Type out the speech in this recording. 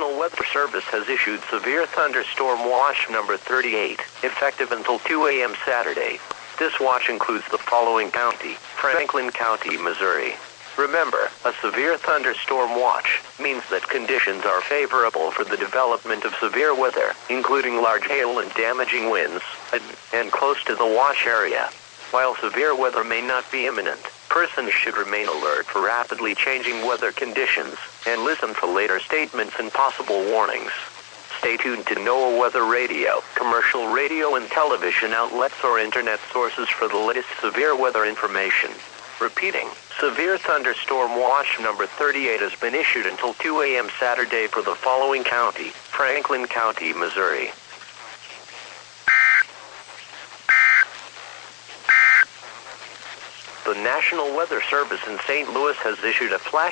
National Weather Service has issued severe thunderstorm watch number 38, effective until 2 a.m. Saturday. This watch includes the following county: Franklin County, Missouri. Remember, a severe thunderstorm watch means that conditions are favorable for the development of severe weather, including large hail and damaging winds, and close to the watch area. While severe weather may not be imminent, persons should remain alert for rapidly changing weather conditions and listen for later statements and possible warnings. Stay tuned to NOAA Weather Radio, commercial radio and television outlets or internet sources for the latest severe weather information. Repeating, severe thunderstorm watch number 38 has been issued until 2 a.m. Saturday for the following county: Franklin County, Missouri. The National Weather Service in St. Louis has issued a flash